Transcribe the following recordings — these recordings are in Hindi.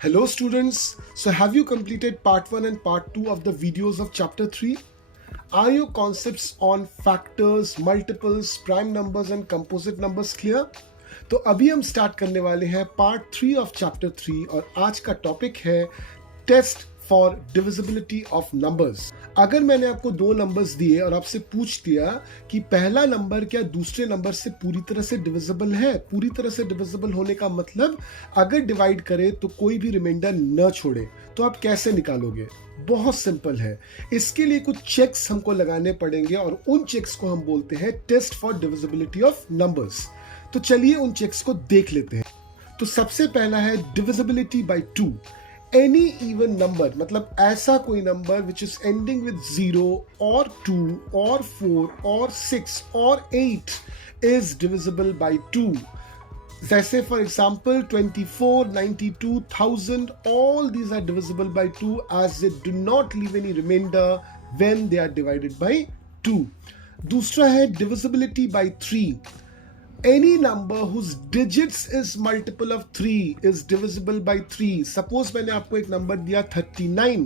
Hello students, so have you completed part 1 and part 2 of the videos of chapter 3? Are your concepts on factors, multiples, prime numbers and composite numbers clear? तो अभी हम स्टार्ट करने वाले हैं पार्ट 3 ऑफ चैप्टर 3 और आज का टॉपिक है test for divisibility of numbers. अगर मैंने आपको दो नंबर्स दिए और आपसे पूछ दिया कि पहला नंबर क्या दूसरे नंबर से पूरी तरह से डिविजिबल है, पूरी तरह से डिविजिबल होने का मतलब अगर डिवाइड करे तो कोई भी रिमाइंडर न छोड़े, तो आप कैसे निकालोगे? बहुत सिंपल है। इसके लिए कुछ चेक्स हमको लगाने पड़ेंगे और उन चेक्स को हम बोलते हैं test for divisibility of numbers. तो चलिए उन चेक्स को देख लेते हैं। तो सबसे पहला है divisibility bye 2। Any even number, मतलब ऐसा कोई number which is ending with 0 और 2 और 4 और 6 और 8 इज डिविजिबल बाय 2। जैसे for example 24, 92, 1000, all these are divisible by 2 as they do not leave any remainder when they are divided by 2. दूसरा है divisibility by 3. Any number whose digits is multiple of 3 is divisible by 3. Suppose मैंने आपको एक नंबर दिया 39,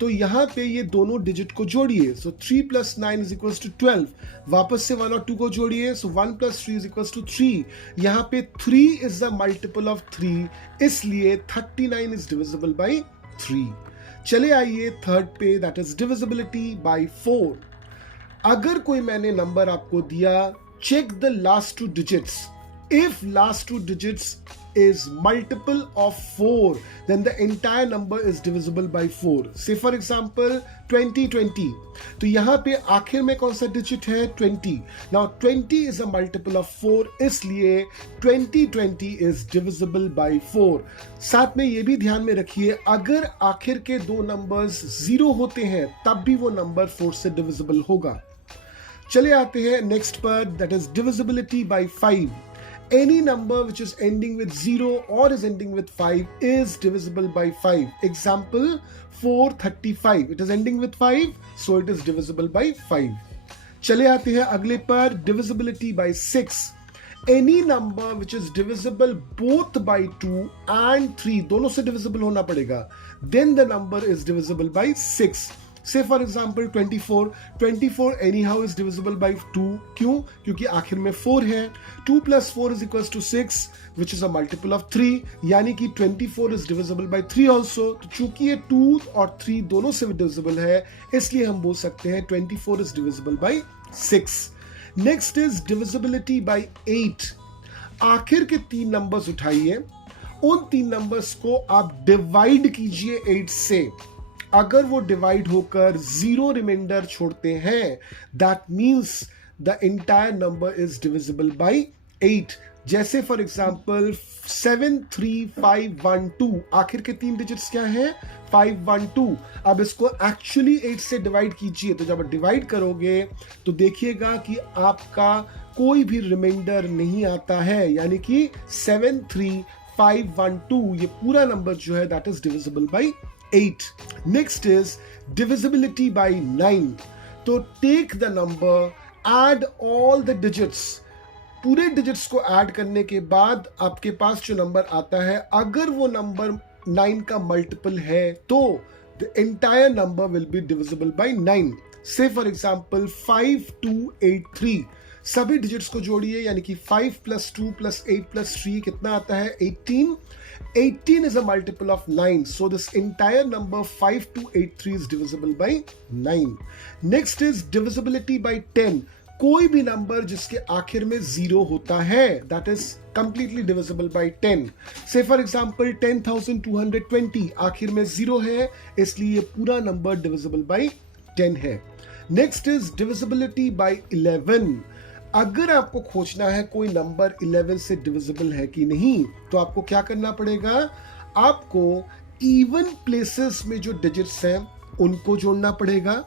तो यहाँ पे ये दोनों डिजिट को जोड़िए, so 3 plus 9 is equals to 12. वापस से 1 और 2 को जोड़िए, so 1 plus 3 is equals to 3. यहाँ पे 3 is the multiple of 3, इसलिए 39 is divisible by 3. चले आइए थर्ड पे, that is divisibility by 4. अगर कोई मैंने नंबर आपको दिया, check the last two digits. If last two digits is multiple of 4, then the entire number is divisible by 4. Say for example 2020. तो यहाँ पे आखिर में कौन सा डिजिट है? 20. Now 20 is a multiple of 4, इसलिए 2020 is divisible by 4. साथ में ये भी ध्यान में रखिए, अगर आखिर के दो नंबर्स 0 होते हैं तब भी वो नंबर 4 से डिविजिबल होगा। चले आते हैं नेक्स्ट पर, that is divisibility by 5. Any number which is ending with 0 और is ending with 5 is divisible by 5. Example 435, it is ending with 5, so it is divisible by 5. चले आते हैं अगले पर, divisibility by 6. Any number which is divisible both by 2 and 3, दोनों से डिविजिबल होना पड़ेगा, then the number is divisible by 6. Say for example 24 anyhow is divisible by 2. क्यों? क्योंकि आखिर में 4 है. 2 plus 4 is equals to 6, which is a multiple of 3. यानी कि 24 is divisible by 3 also. तो चूंकि ये 2 और 3 दोनों से divisible है, इसलिए हम बोल सकते हैं 24 is divisible by 6. Next is divisibility by 8. आखिर के 3 नंबर्स उठाइए, उन 3 नंबर्स को आप डिवाइड कीजिए 8 से. अगर वो डिवाइड होकर 0 रिमाइंडर छोड़ते हैं, that means the entire number is divisible bye 8. जैसे फॉर एग्जाम्पल 73512, आखिर के 3 डिजिट्स क्या हैं? 512. अब इसको एक्चुअली 8 से डिवाइड कीजिए, तो जब आप डिवाइड करोगे तो देखिएगा कि आपका कोई भी रिमाइंडर नहीं आता है, यानी कि 73512 ये पूरा नंबर जो है that is divisible bye 8. Next is divisibility by 9. तो take the number, add all the digits. पूरे digits को add करने के बाद आपके पास जो नंबर आता है, अगर वो नंबर 9 का मल्टीपल है तो the entire number will be divisible by 9. Say for example 5283. सभी डिजिट्स को जोड़िए, यानी कि 5 plus 2 plus 8 plus 3 कितना आता है? 18. 18 is a multiple of 9, so this entire number 5283 is divisible by 9. Next is divisibility by 10. कोई भी नंबर जिसके आखिर में 0 होता है, that is completely divisible by 10. Say for example 10,220, आखिर में 0 है, इसलिए पूरा नंबर divisible by 10 है. Next is divisibility by 11. अगर आपको खोजना है कोई नंबर 11 से डिविजिबल है कि नहीं, तो आपको क्या करना पड़ेगा? आपको इवन प्लेसेस में जो डिजिट्स हैं उनको जोड़ना पड़ेगा,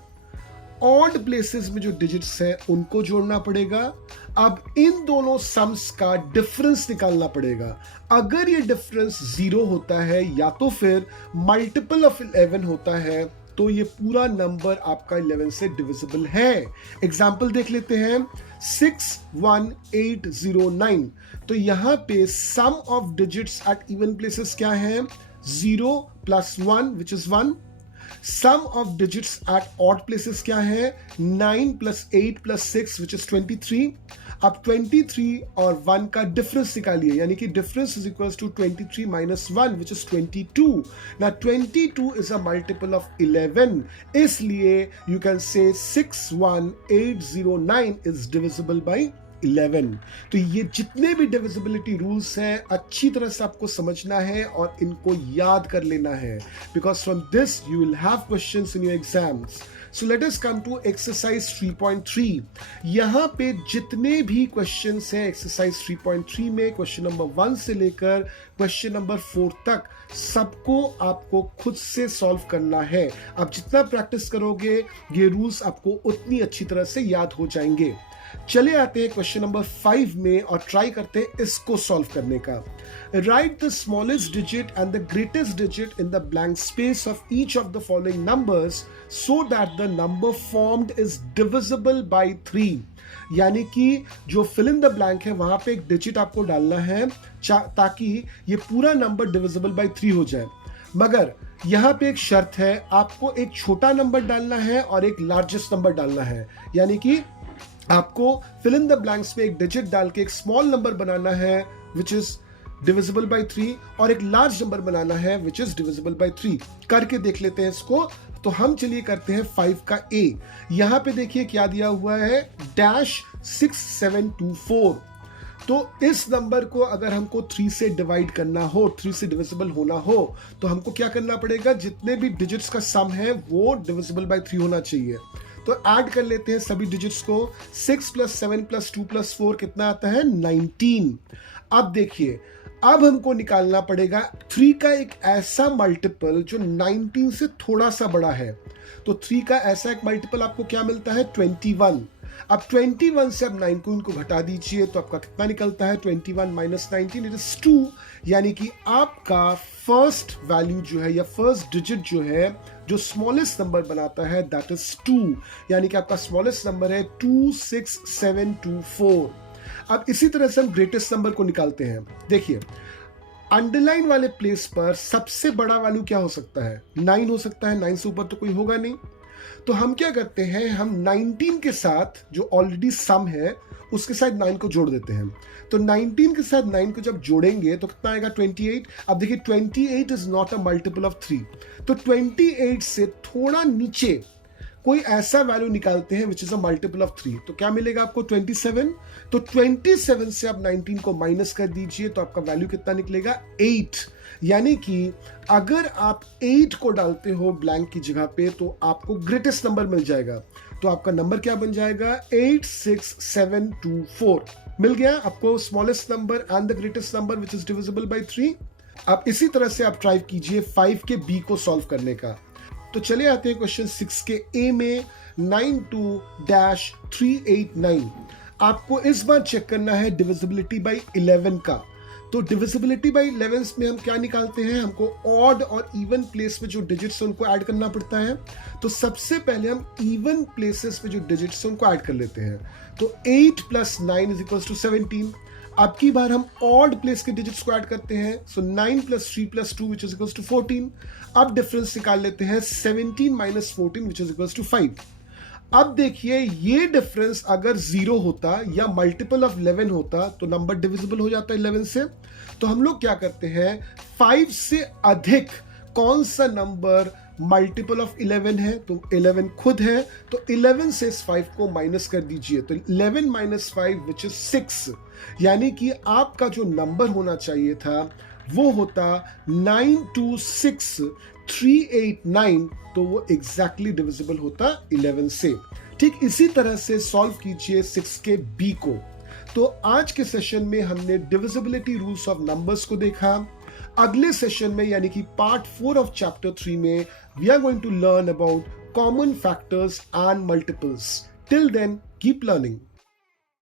ऑड प्लेसेस में जो डिजिट्स हैं उनको जोड़ना पड़ेगा. अब इन दोनों सम्स का डिफरेंस निकालना पड़ेगा. अगर ये डिफरेंस 0 होता है या तो फिर मल्टीपल ऑफ 11 होता है, तो ये पूरा नंबर आपका 11 से डिविजिबल है. एग्जाम्पल देख लेते हैं, 61809. तो यहां पे sum of digits at even places क्या है? 0 plus 1 which is 1. Sum of digits at odd places क्या है? 9 plus 8 plus 6 which is 23. अब 23 और 1 का डिफरेंस निकालिए, यानी कि difference is equals to 23 minus 1 which is 22. Now 22 is a multiple of 11. इसलिए you can say 61809 is divisible by 11. तो ये जितने भी डिविजिबिलिटी रूल्स हैं अच्छी तरह से आपको समझना है और इनको याद कर लेना है, because from this you will have questions in your exams. So let us come to exercise 3.3. यहाँ पे जितने भी क्वेश्चंस हैं एक्सरसाइज 3.3 में, क्वेश्चन नंबर 1 से लेकर क्वेश्चन नंबर 4 तक, सबको आपको खुद से सॉल्व करना है. आप जितना प्रैक्टिस करोगे ये रूल्स आपको उतनी अच्छी तरह से याद हो जाएंगे. चले आते हैं क्वेश्चन नंबर 5 में और ट्राई करते हैं इसको सॉल्व करने का. Right the smallest digit and the greatest digit in the blank space of each of the following numbers so that the number formed is divisible bye 3. यानी कि जो फिल इन द ब्लैंक है वहां पे एक डिजिट आपको डालना है ताकि ये पूरा नंबर डिविजिबल बाय 3 हो जाए. मगर यहां पे एक शर्त है, आपको एक छोटा नंबर डालना है और एक लार्जेस्ट नंबर डालना है. यानी कि आपको फिल इन द ब्लैंक्स में एक डिजिट डाल के एक स्मॉल नंबर बनाना है विच इज डिविजिबल बाय 3 और एक लार्ज नंबर बनाना है विच इज डिविजिबल बाय 3. करके देख लेते हैं इसको. तो हम चलिए करते हैं 5 का ए. यहां पे देखिए क्या दिया हुआ है, -6724. तो इस नंबर को अगर हमको 3 से डिवाइड करना हो, 3 से डिविजिबल होना हो, तो हमको क्या करना पड़ेगा, जितने भी डिजिट्स का सम है वो डिविजिबल बाय 3 होना चाहिए. तो ऐड कर लेते हैं सभी डिजिट्स को. 6 + 7 + 2 + 4 कितना आता है, 19. अब देखिए, अब हमको निकालना पड़ेगा 3 का एक ऐसा मल्टीपल जो 19 से थोड़ा सा बड़ा है. तो 3 का ऐसा एक मल्टीपल आपको क्या मिलता है, 21. अब 21 से अब 9 को इनको घटा दीजिए तो आपका कितना निकलता है, 21 - 19 इट इज 2. यानी कि आपका फर्स्ट वैल्यू जो है या फर्स्ट डिजिट जो है जो स्मॉलेस्ट नंबर बनाता है दैट इज 2. यानी कि आपका स्मॉलेस्ट नंबर है 26724. अब इसी तरह से हम ग्रेटेस्ट नंबर को निकालते हैं. देखिए, अंडरलाइन वाले प्लेस पर सबसे बड़ा वैल्यू क्या हो सकता है, 9 हो सकता है. 9 से ऊपर तो कोई होगा नहीं. तो हम क्या करते हैं, हम 19 के साथ जो ऑलरेडी सम है उसके साथ 9 को जोड़ देते हैं. तो 19 के साथ 9 को जब जोड़ेंगे तो कितना आएगा, 28. अब देखिए 28 is not a multiple of 3. तो 28 से थोड़ा नीचे कोई ऐसा वैल्यू निकालते हैं which is a multiple of 3. तो क्या मिलेगा आपको, 27. तो 27 से आप 19 को माइनस कर दीजिए तो आपका वैल्यू कितना निकलेगा, 8. यानी कि अगर आप 8 को डालते हो ब्लैंक की जगह पे तो आपको ग्रेटेस्ट नंबर मिल जाएगा. तो आपका नंबर क्या बन जाएगा, 86724. मिल गया आपको smallest number and the greatest number which is divisible bye 3. अब इसी तरह से आप ट्राई कीजिए 5 के बी को सॉल्व करने का. तो चले आते हैं क्वेश्चन 6 के ए में. 92-389. आपको इस बार चेक करना है डिविजिबिलिटी बाय 11 का. तो डिविजिबिलिटी बाय 11 में हम क्या निकालते हैं, हमको ऑड और इवन प्लेस में जो डिजिट्स हैं उनको ऐड करना पड़ता है. तो सबसे पहले हम इवन प्लेसेस में जो डिजिट्स हैं उनको ऐड कर लेते हैं. तो 8 + 9 = 17. अब की बार हम ऑड प्लेस के डिजिट्स को ऐड करते हैं. सो 9 + 3 + 2 which is equals to 14. अब डिफरेंस निकाल लेते हैं, 17 - 14 which is equals to 5. अब देखिए, ये डिफरेंस अगर 0 होता या मल्टीपल ऑफ 11 होता तो नंबर डिविजिबल हो जाता 11 से. तो हम लोग क्या करते हैं, 5 से अधिक कौन सा नंबर मल्टीपल ऑफ 11 है, तो 11 खुद है. तो 11 से इस 5 को माइनस कर दीजिए. तो 11 - 5 विच इज 6. यानी कि आपका जो नंबर होना चाहिए था वो होता 926389. तो वो एग्जैक्टली डिविजिबल होता 11 से. ठीक इसी तरह से सॉल्व कीजिए 6 के बी को. तो आज के सेशन में हमने डिविजिबिलिटी रूल्स ऑफ नंबर्स को देखा. अगले सेशन में यानी कि पार्ट 4 ऑफ चैप्टर 3 में we are going to learn about common factors and multiples. Till then keep learning.